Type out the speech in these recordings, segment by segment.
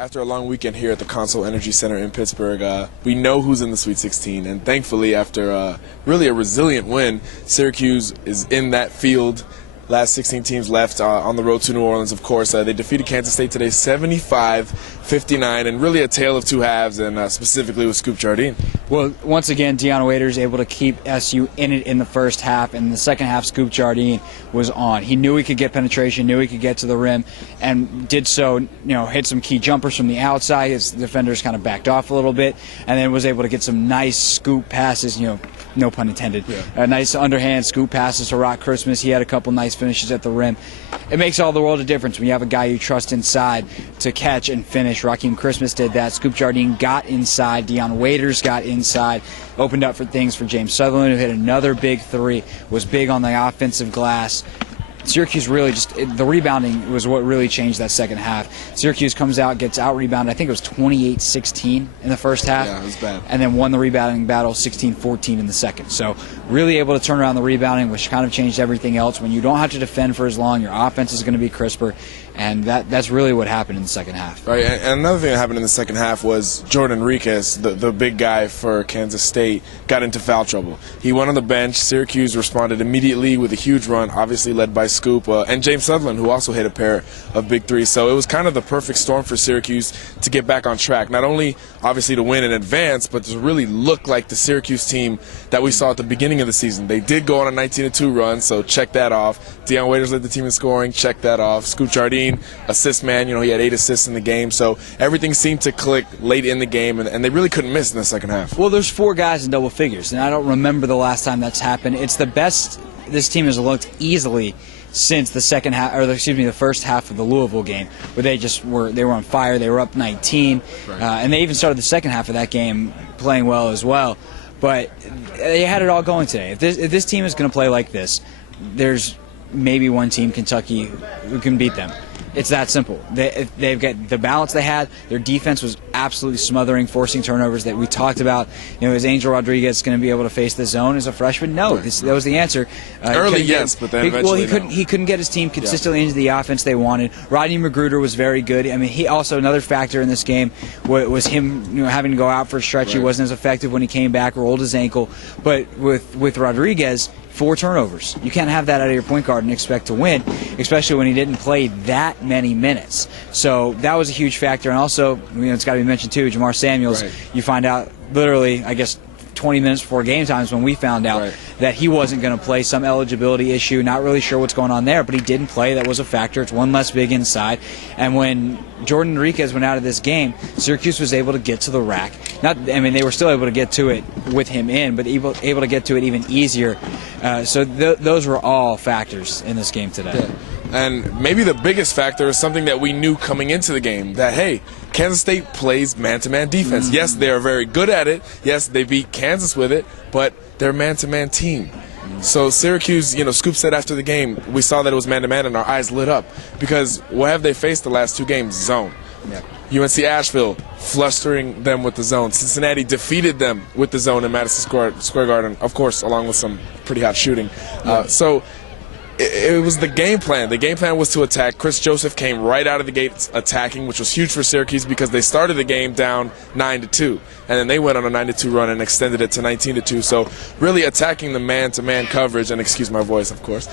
After a long weekend here at the Consol Energy Center in Pittsburgh, we know who's in the Sweet 16, and thankfully, after really a resilient win, Syracuse is in that field. Last 16 teams left on the road to New Orleans, of course. They defeated Kansas State today 75-59, and really a tale of two halves, and specifically with Scoop Jardine. Well, once again, Deion Waiters able to keep SU in it in the first half, and in the second half, Scoop Jardine was on. He knew he could get penetration, knew he could get to the rim, and did so, hit some key jumpers from the outside. His defenders kind of backed off a little bit, and then was able to get some nice scoop passes, no pun intended. Yeah. Nice underhand scoop passes to Rock Christmas. He had a couple nice finishes at the rim. It makes all the world of difference when you have a guy you trust inside to catch and finish. Raheem Christmas did that. Scoop Jardine got inside. Deion Waiters got inside. Opened up for things for James Sutherland, who hit another big three. Was big on the offensive glass. Syracuse really the rebounding was what really changed that second half. Syracuse comes out, gets out-rebounded. I think it was 28-16 in the first half. Yeah, it was bad. And then won the rebounding battle 16-14 in the second. So really able to turn around the rebounding, which kind of changed everything else. When you don't have to defend for as long, your offense is going to be crisper. And that's really what happened in the second half. Right, and another thing that happened in the second half was Jordan Enriquez, the big guy for Kansas State, got into foul trouble. He went on the bench. Syracuse responded immediately with a huge run, obviously led by Scoop, and James Sutherland, who also hit a pair of big threes. So it was kind of the perfect storm for Syracuse to get back on track. Not only, obviously, to win in advance, but to really look like the Syracuse team that we saw at the beginning of the season. They did go on a 19-2 run, so check that off. Deion Waiters led the team in scoring, check that off. Scoop Jardine, assist man, he had 8 assists in the game, so everything seemed to click late in the game, and they really couldn't miss in the second half. Well, there's 4 guys in double figures, and I don't remember the last time that's happened. It's the best this team has looked easily since the the first half of the Louisville game, where they were on fire. They were up 19, right. And they even started the second half of that game playing well as well. But they had it all going today. If this team is going to play like this, there's maybe one team, Kentucky, who can beat them. It's that simple. They've got the balance they had. Their defense was absolutely smothering, forcing turnovers that we talked about. Is Angel Rodriguez going to be able to face the zone as a freshman? No. That was the answer. Early, yes, but then eventually he couldn't get his team consistently into the offense they wanted. Rodney Magruder was very good. I mean, he also, another factor in this game was him having to go out for a stretch. Right. He wasn't as effective when he came back, rolled his ankle. But with Rodriguez, 4 turnovers. You can't have that out of your point guard and expect to win, especially when he didn't play that many minutes. So that was a huge factor. And also, it's got to be mentioned too, Jamar Samuels, right. You find out literally, I guess, 20 minutes before game times when we found out right. that he wasn't going to play, some eligibility issue, not really sure what's going on there, but he didn't play. That was a factor. It's one less big inside. And when Jordan Enriquez went out of this game, Syracuse was able to get to the rack. They were still able to get to it with him in, but able to get to it even easier. So those were all factors in this game today. Yeah. And maybe the biggest factor is something that we knew coming into the game, that, hey, Kansas State plays man-to-man defense. Mm-hmm. Yes, they are very good at it. Yes, they beat Kansas with it, but they're a man-to-man team. So Syracuse, Scoop said after the game, we saw that it was man-to-man and our eyes lit up, because what have they faced the last 2 games? Zone. Yeah. UNC Asheville flustering them with the zone. Cincinnati defeated them with the zone in Madison Square Garden, of course, along with some pretty hot shooting. Yeah. So it was the game plan. The game plan was to attack. Chris Joseph came right out of the gates attacking, which was huge for Syracuse because they started the game down 9-2, and then they went on a 9-2 run and extended it to 19-2. So really attacking the man-to-man coverage, and excuse my voice, of course,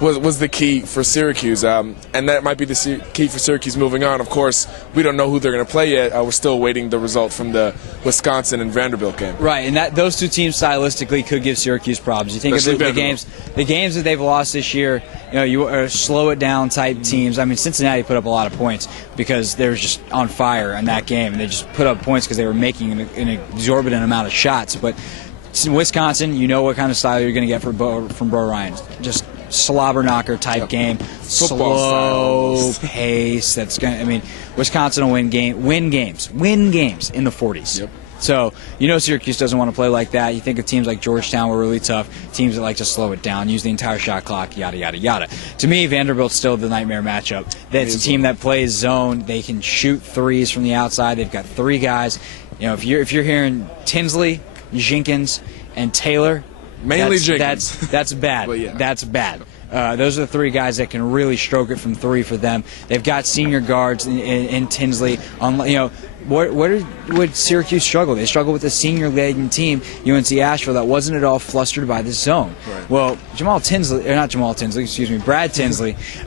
was the key for Syracuse, and that might be the key for Syracuse moving on. Of course, we don't know who they're going to play yet. We're still awaiting the result from the Wisconsin and Vanderbilt game. Right, and those 2 teams stylistically could give Syracuse problems. You think of the games that they've lost this year, you are slow it down type teams. I mean, Cincinnati put up a lot of points because they were just on fire in that game, and they just put up points because they were making an exorbitant amount of shots. But in Wisconsin, you know what kind of style you're going to get from Bo Ryan. Just slobber knocker type game, slow pace. Wisconsin will win games in the 40s. Yep. So, Syracuse doesn't want to play like that. You think of teams like Georgetown were really tough, teams that like to slow it down, use the entire shot clock, yada, yada, yada. To me, Vanderbilt's still the nightmare matchup. That's a team that plays zone. They can shoot threes from the outside. They've got 3 guys. If you're hearing Tinsley, Jenkins, and Taylor, mainly Jenkins. That's bad. Yeah. That's bad. Those are the three guys that can really stroke it from three for them. They've got senior guards in Tinsley. Where would Syracuse struggle? They struggle with a senior-laden team, UNC Asheville, that wasn't at all flustered by this zone. Right. Well, Brad Tinsley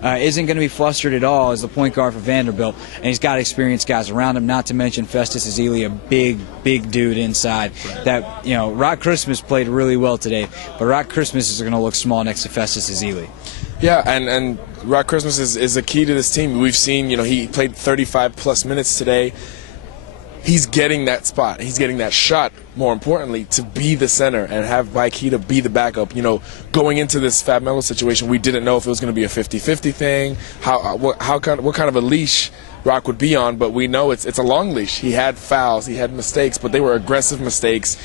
isn't going to be flustered at all as the point guard for Vanderbilt, and he's got experienced guys around him, not to mention Festus Ezeli, a big dude inside. Right. That, Rock Christmas played really well today, but Rock Christmas is going to look small next to Festus Ezeli. Yeah, and Rock Christmas is a key to this team. We've seen, he played 35-plus minutes today. He's getting that spot. He's getting that shot, more importantly, to be the center and have Baikita be the backup. Going into this Fab Melo situation, we didn't know if it was going to be a 50-50 thing, what kind of a leash Rock would be on, but we know it's a long leash. He had fouls, he had mistakes, but they were aggressive mistakes.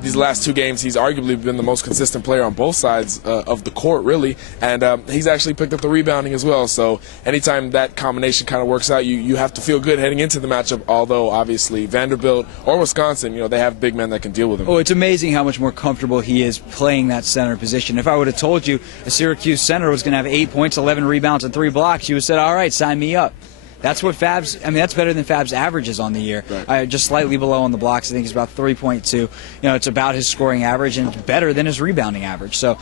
These last two games, he's arguably been the most consistent player on both sides of the court, really, and he's actually picked up the rebounding as well. So anytime that combination kind of works out, you have to feel good heading into the matchup, although obviously Vanderbilt or Wisconsin, they have big men that can deal with him. Oh, it's amazing how much more comfortable he is playing that center position. If I would have told you a Syracuse center was going to have 8 points, 11 rebounds, and 3 blocks, you would have said, all right, sign me up. That's what Fab's. That's better than Fab's averages on the year. Right. Just slightly below on the blocks. I think he's about 3.2. It's about his scoring average and better than his rebounding average. So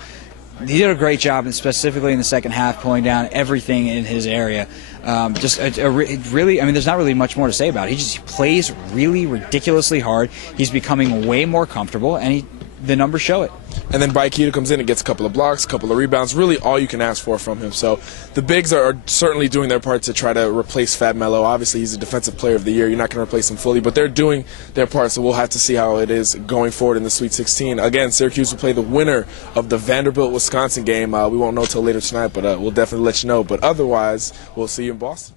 he did a great job, and specifically in the second half, pulling down everything in his area. Really, there's not really much more to say about it. He plays really ridiculously hard. He's becoming way more comfortable, and the numbers show it. And then Baikita comes in and gets a couple of blocks, a couple of rebounds, really all you can ask for from him. So the bigs are certainly doing their part to try to replace Fab Melo. Obviously, he's a defensive player of the year. You're not going to replace him fully, but they're doing their part, so we'll have to see how it is going forward in the Sweet 16. Again, Syracuse will play the winner of the Vanderbilt-Wisconsin game. We won't know until later tonight, but we'll definitely let you know. But otherwise, we'll see you in Boston.